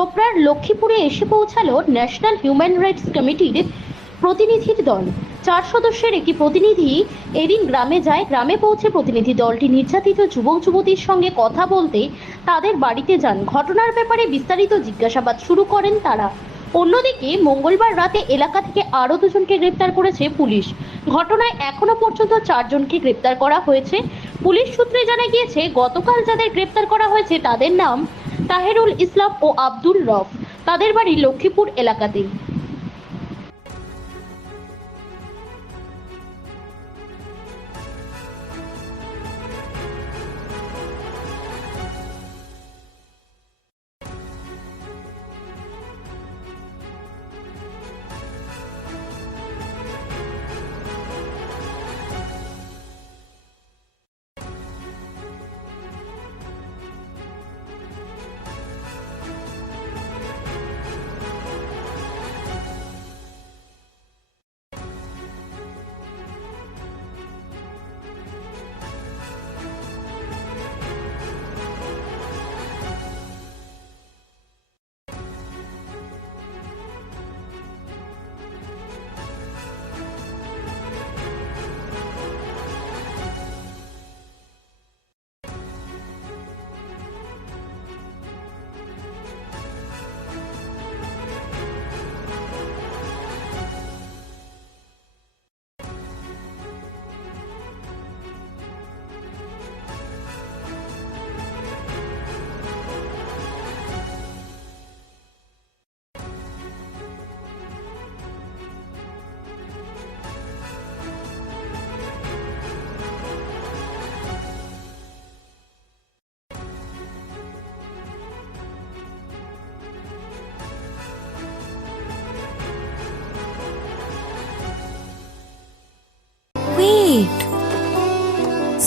চোপড়ার লক্ষ্মীপুরে এসে পৌঁছালো ন্যাশনাল হিউম্যান রাইটস কমিটির প্রতিনিধির দল। চার সদস্যের একটি প্রতিনিধি এদিন গ্রামে যায়। গ্রামে পৌঁছে প্রতিনিধি দলটি নির্যাতিত যুবক যুবতীর সঙ্গে কথা বলতে তাদের বাড়িতে যান। ঘটনার ব্যাপারে বিস্তারিত জিজ্ঞাসাবাদ শুরু করেন তারা। অন্যদিকে মঙ্গলবার রাতে এলাকা থেকে আরও দুজনকে গ্রেপ্তার করেছে পুলিশ। ঘটনায় এখনও পর্যন্ত চারজনকে গ্রেপ্তার করা হয়েছে। পুলিশ সূত্রে জানা গিয়েছে, গতকাল যাদের গ্রেপ্তার করা হয়েছে তাদের নাম তাহেরুল ইসলাম ও আব্দুল রফ তাদের বাড়ি লক্ষ্মীপুর এলাকাতেই।